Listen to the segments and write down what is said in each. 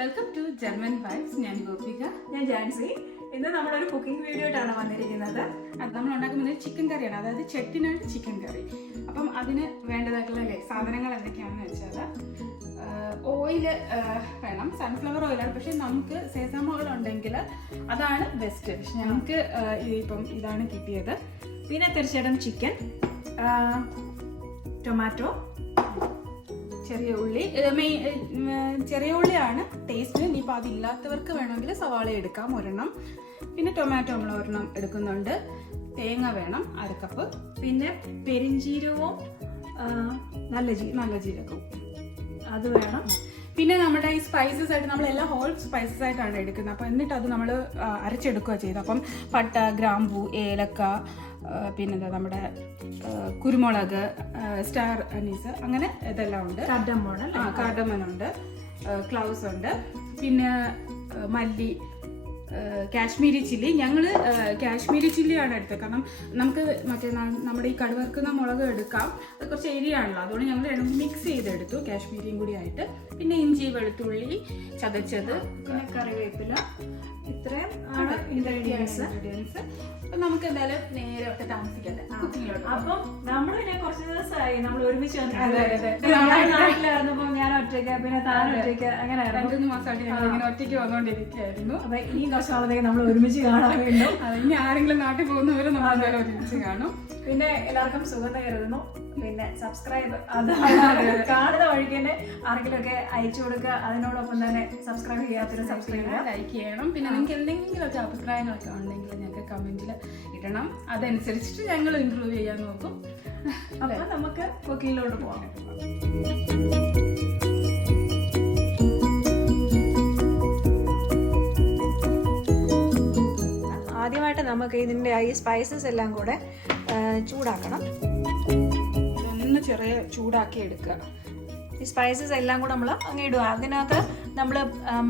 Welcome to GermanVibz. ഞാൻ Gopika. ഞാൻ Jancy. ഇന്ന് നമ്മളൊരു കുക്കിംഗ് വീഡിയോ ആയിട്ടാണ് വന്നിരിക്കുന്നത്. നമ്മൾ ഉണ്ടാക്കുന്നത് ചിക്കൻ കറിയാണ്, അതായത് ചെട്ടിനാട് ചിക്കൻ കറി. അപ്പം അതിന് വേണ്ടതായിട്ടുള്ള സാധനങ്ങൾ എന്തൊക്കെയാണെന്ന് വെച്ചാൽ ഓയിൽ വേണം, സൺഫ്ലവർ ഓയിലാണ്. പക്ഷെ നമുക്ക് സേസാം ഓയിൽ ഉണ്ടെങ്കിൽ അതാണ് ബെസ്റ്റ്. പക്ഷെ ഞങ്ങൾക്ക് ഇപ്പം ഇതാണ് കിട്ടിയത്. പിന്നെ തീർച്ചയായിട്ടും ചിക്കൻ, ടൊമാറ്റോ, ചെറിയ ഉള്ളി. ചെറിയ ഉള്ളിയാണ് ടേസ്റ്റ്. ഇനിയിപ്പോൾ അതില്ലാത്തവർക്ക് വേണമെങ്കിൽ സവാള എടുക്കാം ഒരെണ്ണം. പിന്നെ ടൊമാറ്റോ നമ്മൾ ഒരെണ്ണം എടുക്കുന്നുണ്ട്. തേങ്ങ വേണം 1/2 കപ്പ്. പിന്നെ പെരിഞ്ചീരകവും നല്ല ജീരകവും അത് വേണം. പിന്നെ നമ്മുടെ ഈ സ്പൈസസ് ആയിട്ട് നമ്മളെല്ലാം ഹോൾ സ്പൈസസ് ആയിട്ടാണ് എടുക്കുന്നത്. അപ്പം എന്നിട്ട് അത് നമ്മൾ അരച്ചെടുക്കുക ചെയ്തത്. അപ്പം പട്ട, ഗ്രാമ്പൂ, ഏലക്ക, പിന്നെന്താ നമ്മുടെ കുരുമുളക്, സ്റ്റാർ അനീസ്, അങ്ങനെ ഇതെല്ലാം ഉണ്ട്. കാർഡമൺ ഉണ്ട്, ക്ലൗസ് ഉണ്ട്, പിന്നെ മല്ലി, കാശ്മീരി ചില്ലി. ഞങ്ങൾ കാശ്മീരി ചില്ലിയാണ് എടുത്തത്. കാരണം നമുക്ക് മറ്റേ നമ്മുടെ ഈ കടുവറുക്കുന്ന മുളക് എടുക്കാം, അത് കുറച്ച് എരിയാണല്ലോ. അതുകൊണ്ട് ഞങ്ങൾ രണ്ടും മിക്സ് ചെയ്തെടുത്തു, കാശ്മീരിയും കൂടി ആയിട്ട്. പിന്നെ ഇഞ്ചി, വെളുത്തുള്ളി ചതച്ചത്, പിന്നെ കറിവേപ്പില. ഇത്രയും ആണ് ഇൻഗ്രീഡിയൻസ്. അപ്പം നമുക്ക് എന്തായാലും നേരെ ഒക്കെ താമസിക്കട്ടെ കുക്കിങ്ങിലോട്ട്. അപ്പം നമ്മൾ പിന്നെ കുറച്ച് ദിവസമായി നമ്മൾ ഒരുമിച്ച് നാട്ടിലായിരുന്നപ്പോൾ ഞാൻ ഒറ്റയ്ക്ക്, പിന്നെ താൻ ഒറ്റയ്ക്ക്, അങ്ങനെ 2-3 മാസമായിട്ട് ഞങ്ങൾ ഇങ്ങനെ ഒറ്റയ്ക്ക് വന്നുകൊണ്ടിരിക്കുകയായിരുന്നു. അപ്പൊ ഇനി കുറച്ച് നാളത്തേക്ക് നമ്മൾ ഒരുമിച്ച് കാണാൻ വേണ്ടും. ഇനി ആരെങ്കിലും നാട്ടിൽ പോകുന്നവരും നമ്മൾ എന്തായാലും ഒരുമിച്ച് കാണും. പിന്നെ എല്ലാവർക്കും സുഖം കരുതുന്നു. പിന്നെ സബ്സ്ക്രൈബ് അത് കാണുന്ന വഴിക്ക് തന്നെ ആരെങ്കിലും ഒക്കെ അയച്ചു കൊടുക്കുക. അതിനോടൊപ്പം തന്നെ സബ്സ്ക്രൈബ് ചെയ്യാത്തൊരു സബ്സ്ക്രൈബ് ലൈക്ക് ചെയ്യണം. പിന്നെ നിങ്ങൾക്ക് എന്തെങ്കിലുമൊക്കെ അഭിപ്രായങ്ങളൊക്കെ ഉണ്ടെങ്കിൽ ഞങ്ങൾക്ക് കമന്റിൽ ഇടണം. അതനുസരിച്ചിട്ട് ഞങ്ങൾ ഇംപ്രൂവ് ചെയ്യാൻ നോക്കും. അപ്പൊ നമുക്ക് കുക്കിങ്ങിലോട്ട് പോകാം. ആദ്യമായിട്ട് നമുക്ക് ഇതിൻ്റെ ഈ സ്പൈസസ് എല്ലാം കൂടെ ചൂടാക്കണം. ഇതൊന്ന് ചെറിയ ചൂടാക്കി എടുക്കുക. ഈ സ്പൈസസ് എല്ലാം കൂടെ നമ്മൾ അങ്ങ് ഇടുക. അതിനകത്ത് നമ്മൾ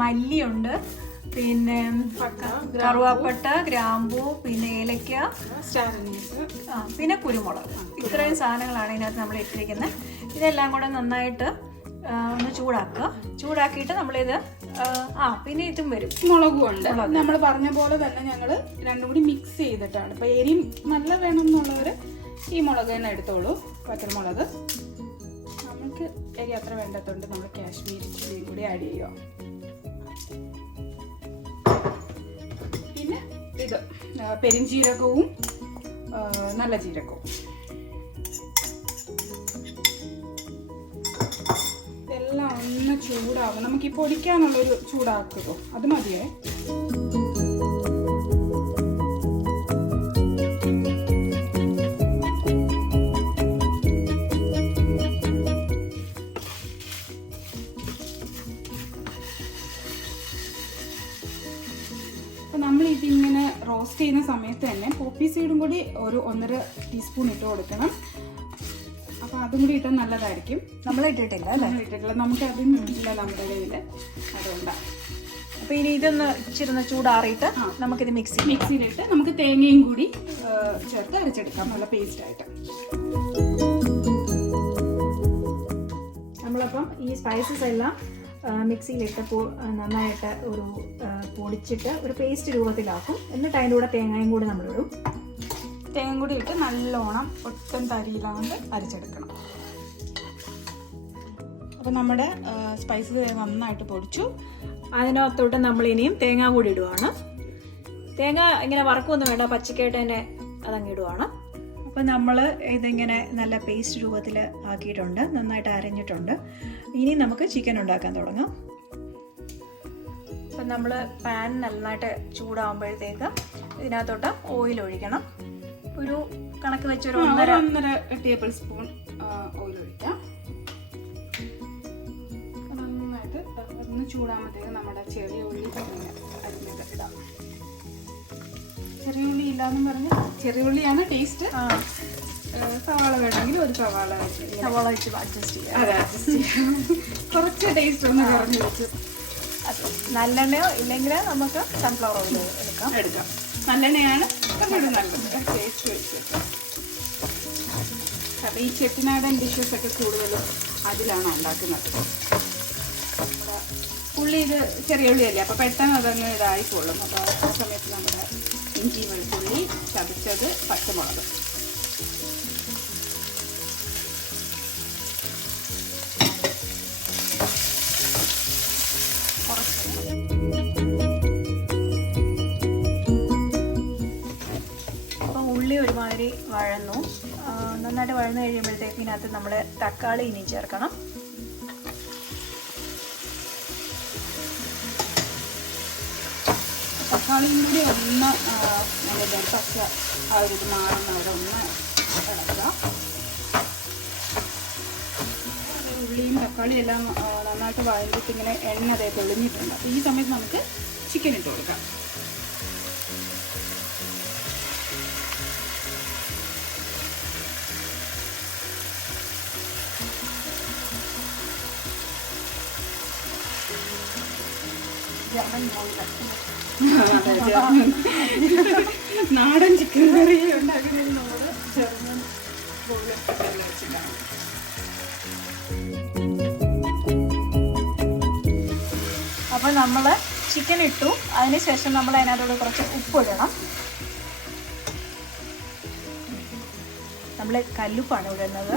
മല്ലിയുണ്ട്, പിന്നെ കറുവാപ്പട്ട, ഗ്രാമ്പൂ, പിന്നെ ഏലക്ക, സ്റ്റാർ അനീസ്, പിന്നെ കുരുമുളക്. ഇത്രയും സാധനങ്ങളാണ് ഇതിനകത്ത് നമ്മൾ ഇട്ടിരിക്കുന്നത്. ഇതെല്ലാം കൂടെ നന്നായിട്ട് ഒന്ന് ചൂടാക്കുക. ചൂടാക്കിയിട്ട് നമ്മളിത് പിന്നെ ഇതും വരും, മുളകും ഉണ്ട്. നമ്മൾ പറഞ്ഞ പോലെ തന്നെ ഞങ്ങൾ രണ്ടും കൂടി മിക്സ് ചെയ്തിട്ടാണ്. ഇപ്പൊ എരിയും നല്ല വേണം എന്നുള്ളവർ ഈ മുളക് തന്നെ എടുത്തോളൂ, പച്ചമുളക്. നമുക്ക് എരി അത്ര വേണ്ടതുകൊണ്ട് നമ്മൾ കാശ്മീരി ചില്ലിയും കൂടി ആഡ് ചെയ്യുക. പിന്നെ ഇത് പെരിഞ്ചീരകവും നല്ല ജീരകവും. ഇതെല്ലാം ഒന്ന് ചൂടാവും. നമുക്ക് ഈ പൊടിക്കാനുള്ളൊരു ചൂടാക്കുമോ, അത് മതിയേ. നമ്മളിതിങ്ങനെ റോസ്റ്റ് ചെയ്യുന്ന സമയത്ത് തന്നെ പോപ്പി സീഡും കൂടി ഒരു 1.5 ടീസ്പൂൺ ഇട്ട് കൊടുക്കണം. അപ്പം അതും കൂടി ഇട്ടാൽ നല്ലതായിരിക്കും. നമ്മൾ ഇട്ടിട്ടില്ല, നമുക്ക് അതും ഇല്ല നമ്മുടെ കയ്യിൽ, അതുകൊണ്ടാണ്. അപ്പോൾ ഇനി ഇതൊന്ന് ഇച്ചിരി ചൂടാറിയിട്ട് നമുക്കിത് മിക്സിയിലിട്ട് നമുക്ക് തേങ്ങയും കൂടി ചേർത്ത് അരച്ചെടുക്കാം, നല്ല പേസ്റ്റായിട്ട്. നമ്മളപ്പം ഈ സ്പൈസസ് എല്ലാം മിക്സിയിലിട്ട് നന്നായിട്ട് ഒരു പൊടിച്ചിട്ട് ഒരു പേസ്റ്റ് രൂപത്തിലാക്കും. എന്നിട്ട് അതിൻ്റെ കൂടെ തേങ്ങയും കൂടി നമ്മളിടും. തേങ്ങ കൂടി ഇട്ട് നല്ലോണം ഒട്ടും തരിയില്ലാണ്ട് അരച്ചെടുക്കണം. അപ്പം നമ്മുടെ സ്പൈസസ് നന്നായിട്ട് പൊടിച്ചു. അതിനകത്തോട്ട് നമ്മളിനിയും തേങ്ങ കൂടി ഇടുവാണ്. തേങ്ങ ഇങ്ങനെ വറക്കൊന്നും വേണ്ട, പച്ചക്കായിട്ട് തന്നെ അതങ്ങ് ഇടുവാണ്. അപ്പം നമ്മൾ ഇതിങ്ങനെ നല്ല പേസ്റ്റ് രൂപത്തിൽ ആക്കിയിട്ടുണ്ട്, നന്നായിട്ട് അരഞ്ഞിട്ടുണ്ട്. ഇനി നമുക്ക് ചിക്കൻ ഉണ്ടാക്കാൻ തുടങ്ങാം. അപ്പം നമ്മൾ പാൻ നന്നായിട്ട് ചൂടാകുമ്പോഴത്തേക്ക് ഇതിനകത്തോട്ട് ഓയിൽ ഒഴിക്കണം. ഒരു കണക്ക് വെച്ചൊരു 1.5 ടേബിൾ സ്പൂൺ ഓയിൽ ഒഴിക്കാം. നന്നായിട്ട് ഒന്ന് ചൂടാകുമ്പോഴത്തേക്ക് നമ്മുടെ ചെറിയ ഉള്ളി അരിഞ്ഞത് ഇടാം. ചെറിയ ഉള്ളി ഇല്ലാന്നും പറഞ്ഞ് ചെറിയ ഉള്ളിയാണ് ടേസ്റ്റ്. സവാള വേണമെങ്കിൽ ഒരു സവാള വെച്ച് അഡ്ജസ്റ്റ് ചെയ്യാം. അതെ, അഡ്ജസ്റ്റ് ചെയ്യാം. കുറച്ച് ടേസ്റ്റ് ഒന്ന് കുറഞ്ഞ് വെച്ച്. അത് നല്ലെണ്ണയോ ഇല്ലെങ്കിൽ നമുക്ക് സൺഫ്ലവർ ഓയിൽ എടുക്കാം. നല്ലെണ്ണയാണ് കുറച്ചുകൂടി നല്ലത് ടേസ്റ്റ് വെച്ചിട്ട്. അപ്പോൾ ഈ ചെട്ടിനാടൻ ഡിഷസ് ഒക്കെ കൂടുതലും അതിലാണ് ഉണ്ടാക്കുന്നത്. ഉള്ളി ഇത് ചെറിയ ഉള്ളിയല്ലേ, അപ്പോൾ പെട്ടെന്ന് അതങ്ങ് ഇതായിക്കോളും. അപ്പോൾ ആ സമയത്ത് നമ്മുടെ ഇഞ്ചി വെളുത്തുള്ളി ചതച്ചത്, പച്ചമുളക്, അപ്പോൾ ഉള്ളി ഒരുമാതിരി വഴന്നു, നന്നായിട്ട് വഴന്നു കഴിയുമ്പോഴത്തേക്ക് ഇതിനകത്ത് നമ്മൾ തക്കാളി ഇനി ചേർക്കണം. തക്കാളിയും കൂടി ഒന്ന് നല്ല പച്ച ആ ഒരു ഇത് മാറുന്നവരെ ഒന്ന് ഇളക്കുക. ഉള്ളിയും തക്കാളിയും എല്ലാം നന്നായിട്ട് വഴഞ്ഞിട്ട് ഇങ്ങനെ എണ്ണ അതേ തെളിഞ്ഞിട്ടുണ്ട്. അപ്പോൾ ഈ സമയത്ത് നമുക്ക് ചിക്കൻ ഇട്ട് കൊടുക്കാം. നാടൻ ചിക്കൻ കറി ഉണ്ടാക്കുന്നത് നമ്മൾ ജർമ്മൻ വെച്ചിട്ടാണ്. അപ്പോൾ നമ്മൾ ചിക്കൻ ഇട്ടു, അതിനുശേഷം നമ്മൾ അതിനകത്തോട് കുറച്ച് ഉപ്പിടണം. നമ്മൾ കല്ലുപ്പാണ് ഇടുന്നത്.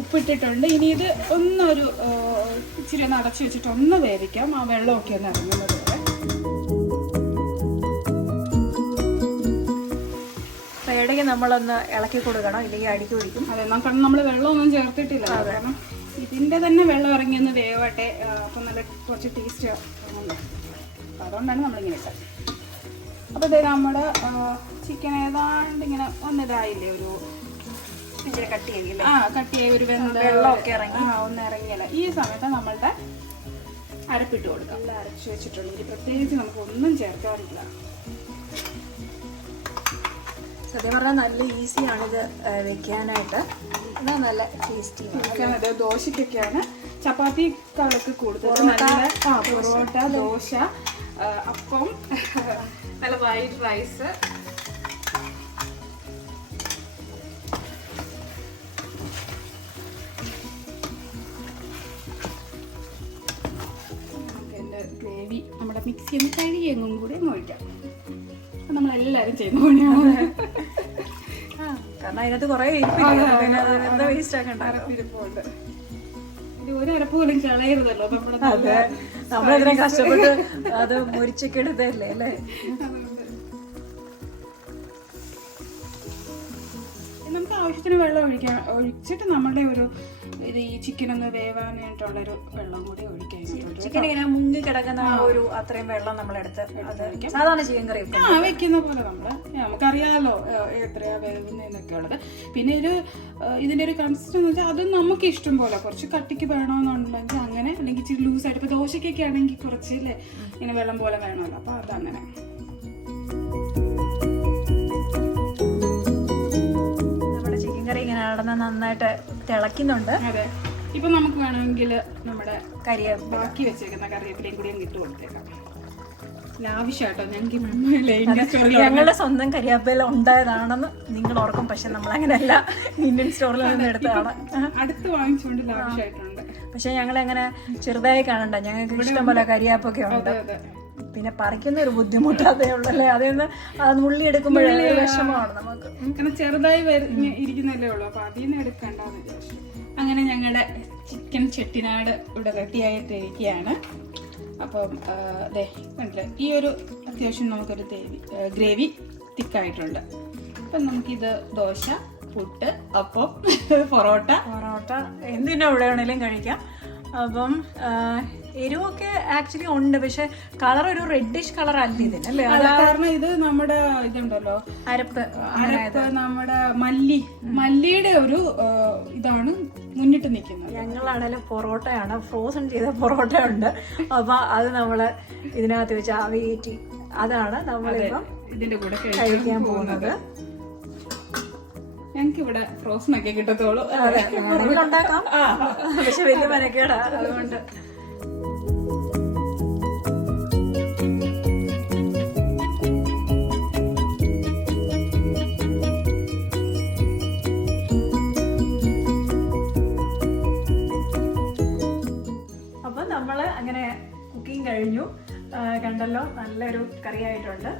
ഉപ്പിട്ടിട്ടുണ്ട്. ഇനി ഇത് ഒന്നൊരു ഇച്ചിരി ഒന്ന് അടച്ചു വെച്ചിട്ട് ഒന്ന് വേവിക്കാം, ആ വെള്ളമൊക്കെ ഒന്ന് ഇറങ്ങുന്നത് വരെ. ഇടയ്ക്ക് നമ്മളൊന്ന് ഇളക്കി കൊടുക്കണം, ഇല്ലെങ്കിൽ അടിക്ക് പിടിക്കും. അതെ, കാരണം നമ്മൾ വെള്ളമൊന്നും ചേർത്തിട്ടില്ല, കാരണം ഇതിൻ്റെ തന്നെ വെള്ളം ഇറങ്ങി ഒന്ന് വേവട്ടെ, അപ്പം നല്ല കുറച്ച് ടേസ്റ്റ് ആണല്ലോ. അപ്പം അതുകൊണ്ടാണ് നമ്മളിങ്ങനെ ഇട്ടത്. അപ്പോൾ ഇത് നമ്മുടെ ചിക്കൻ ഏതാണ്ട് ഇങ്ങനെ ഒന്നിതായില്ലേ, ഒരു കട്ടിയായി ഒരു വെള്ളമൊക്കെ ഇറങ്ങി ഒന്ന് ഇറങ്ങിയല്ല. ഈ സമയത്ത് നമ്മളുടെ അരപ്പിട്ട് കൊടുക്കാം. എല്ലാം അരച്ച് വെച്ചിട്ടുണ്ട്. ഇനി പ്രത്യേകിച്ച് നമുക്ക് ഒന്നും ചേർക്കാറില്ല. സത്യം പറഞ്ഞാൽ നല്ല ഈസിയാണ് ഇത് വെക്കാനായിട്ട്. എന്നാൽ നല്ല ടേസ്റ്റി വെക്കാനത്. ദോശയ്ക്കൊക്കെയാണ്, ചപ്പാത്തികളൊക്കെ കൂടുതൽ നല്ല പൊറോട്ട, ദോശ, അപ്പം, നല്ല വൈറ്റ് റൈസ്. ഗ്രേവി നമ്മുടെ മിക്സി ഒന്ന് കഴുകി എങ്ങും കൂടി ഒന്ന് ഒഴിക്കാം. നമ്മളെല്ലാവരും ചെയ്യുന്ന പണിയാണ്, കാരണം അതിനകത്ത് കുറേ വേസ്റ്റ് ആക്കണ്ട. അരപ്പിരിപ്പുണ്ട്. ഇത് ഒരു അരപ്പ് പോലും കളയരുതല്ലോ നമ്മളിത്രയും കഷ്ടപ്പെട്ട് അത് മുരിച്ചൊക്കെ എടുത്തല്ലേ അല്ലേ. നമുക്ക് ആവശ്യത്തിന് വെള്ളം ഒഴിച്ചിട്ട് നമ്മളുടെ ഒരു ഇത് ഈ ചിക്കൻ ഒന്ന് വേവാനായിട്ടുള്ളൊരു വെള്ളം കൂടി ഒഴിക്കാൻ. ചിക്കൻ ഇങ്ങനെ മുങ്ങി കിടക്കുന്ന ആ ഒരു അത്രയും വെള്ളം നമ്മളെടുത്ത് സാധാരണ ചിക്കൻ കറി വെക്കുന്ന പോലെ നമുക്കറിയാമല്ലോ എത്രയാ വേവുന്നതൊക്കെ ഉള്ളത്. പിന്നെ ഇതിന്റെ ഒരു കൺസിസ്റ്റൻസി എന്ന് വെച്ചാൽ അത് നമുക്ക് ഇഷ്ടം പോലെ കുറച്ച് കട്ടിക്ക് വേണമെന്നുണ്ടെങ്കിൽ അങ്ങനെ, അല്ലെങ്കിൽ ഇച്ചിരി ലൂസായിട്ട്. ഇപ്പൊ ദോശക്കൊക്കെ ആണെങ്കിൽ കുറച്ച് അല്ലേ ഇങ്ങനെ വെള്ളം പോലെ വേണമല്ലോ, അപ്പൊ അതങ്ങനെ. ഇങ്ങനെ നടന്ന് നന്നായിട്ട് തിളക്കുന്നുണ്ട്. അതെ, ഇപ്പൊ നമുക്ക് വേണമെങ്കിൽ നമ്മുടെ ബാക്കി വെച്ചേക്കുന്ന കറിവേപ്പിലയും കൂടി അങ്ങ് ഇട്ട് കൊടുത്തേക്കാം. ലാവിഷാട്ടോ, ഞങ്ങളുടെ സ്വന്തം കരിവേപ്പില ഉണ്ടായതാണെന്ന് നിങ്ങൾ ഓർക്കും, പക്ഷെ നമ്മൾ അങ്ങനെയല്ല, ഇന്ത്യൻ സ്റ്റോറിൽ നിന്ന് എടുത്തതാണ്. അടുത്ത് വാങ്ങിച്ചുകൊണ്ട് ലാവിഷായിട്ടുണ്ട്. പക്ഷെ ഞങ്ങളങ്ങനെ ചെറുതായി കാണണ്ട, ഞങ്ങൾക്ക് ഇഷ്ടം പോലെ കരിയാപ്പൊക്കെ ഉണ്ട്. പിന്നെ പറിക്കുന്ന ഒരു ബുദ്ധിമുട്ട് അതേ ഉള്ളല്ലേ, അതെന്ന് നുള്ളി എടുക്കുമ്പോഴേ വിഷമമാണ് നമുക്ക്. കാരണം ചെറുതായി ഇരിക്കുന്നല്ലേ ഉള്ളൂ, അപ്പൊ അതിൽ നിന്ന് എടുക്കണ്ടെന്ന് വിചാരിച്ചു. അങ്ങനെ ഞങ്ങളുടെ ചിക്കൻ ചെട്ടിനാട് ഇവിടെ റെഡിയായിട്ടിരിക്കുകയാണ്. അപ്പം അതെ കണ്ടില്ലേ, ഈ ഒരു അത്യാവശ്യം നമുക്കൊരു ഗ്രേവി തിക്കായിട്ടുണ്ട്. അപ്പം നമുക്കിത് ദോശ, പുട്ട്, അപ്പം, പൊറോട്ട എന്തിനാ ഇവിടെ വേണേലും കഴിക്കാം. അപ്പം എരിവൊക്കെ ആക്ച്വലി ഉണ്ട്, പക്ഷെ കളർ ഒരു റെഡിഷ് കളർ അല്ല ഇതിനല്ലേ. കാരണം ഇത് നമ്മുടെ ഇതുണ്ടല്ലോ അരപ്പ്, നമ്മുടെ മല്ലിയുടെ ഒരു ഇതാണ് മുന്നിട്ട് നിൽക്കുന്നത്. ഞങ്ങളാണേലും പൊറോട്ടയാണ്, ഫ്രോസൺ ചെയ്ത പൊറോട്ട ഉണ്ട്. അപ്പൊ അത് നമ്മള് ഇതിനകത്ത് വെച്ച് ആവി കയറ്റി, അതാണ് നമ്മളിപ്പം ഇതിന്റെ കൂടെ കഴിക്കാൻ പോകുന്നത്. ഞങ്ങൾക്ക് ഇവിടെ ഫ്രോസൺ ഒക്കെ കിട്ടത്തോളൂ. ഉണ്ടാക്കാം, പക്ഷെ വലിയ മനക്കേടാ, അതുകൊണ്ട്. കണ്ടല്ലോ, നല്ലൊരു കറിയായിട്ടുണ്ട്.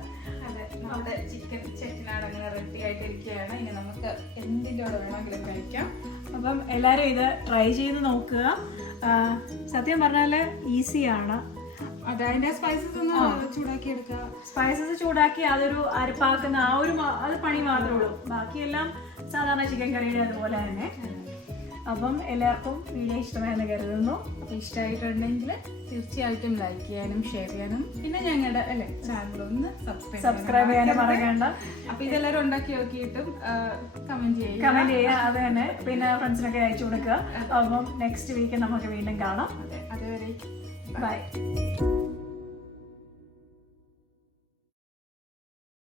അതെ, നമ്മുടെ ചിക്കൻ ചെട്ടിനാട് അങ്ങനെ റെഡി ആയിട്ടിരിക്കുകയാണ്. ഇനി നമുക്ക് എന്തിൻ്റെ കൂടെ വേണമെങ്കിലും കഴിക്കാം. അപ്പം എല്ലാവരും ഇത് ട്രൈ ചെയ്ത് നോക്കുക. സത്യം പറഞ്ഞാൽ ഈസിയാണ്. അതെ, അതിൻ്റെ സ്പൈസസ് ഒന്ന് ചൂടാക്കി എടുക്കുക. സ്പൈസസ് ചൂടാക്കി അതൊരു അരപ്പാക്കുന്ന അത് പണി മാത്രമേ ഉള്ളൂ. ബാക്കിയെല്ലാം സാധാരണ ചിക്കൻ കറിയുടെ അതുപോലെ തന്നെ. അപ്പം എല്ലാവർക്കും വീഡിയോ ഇഷ്ടമായെന്ന് കരുതുന്നു. അപ്പോൾ ഇഷ്ടമായിട്ടുണ്ടെങ്കിൽ തീർച്ചയായിട്ടും ലൈക്ക് ചെയ്യാനും ഷെയർ ചെയ്യാനും പിന്നെ ഞങ്ങളുടെ ചാനലൊന്ന് സബ്സ്ക്രൈബ് ചെയ്യാനും മറക്കണ്ട. അപ്പോൾ ഇതെല്ലാവരും ഉണ്ടാക്കി നോക്കിയിട്ടും കമൻറ്റ് ചെയ്യുക. അത് തന്നെ. പിന്നെ ഫ്രണ്ട്സിനൊക്കെ അയച്ചു കൊടുക്കുക. അപ്പം നെക്സ്റ്റ് വീക്ക് നമുക്ക് വീണ്ടും കാണാം. അതുവരെ ബൈ.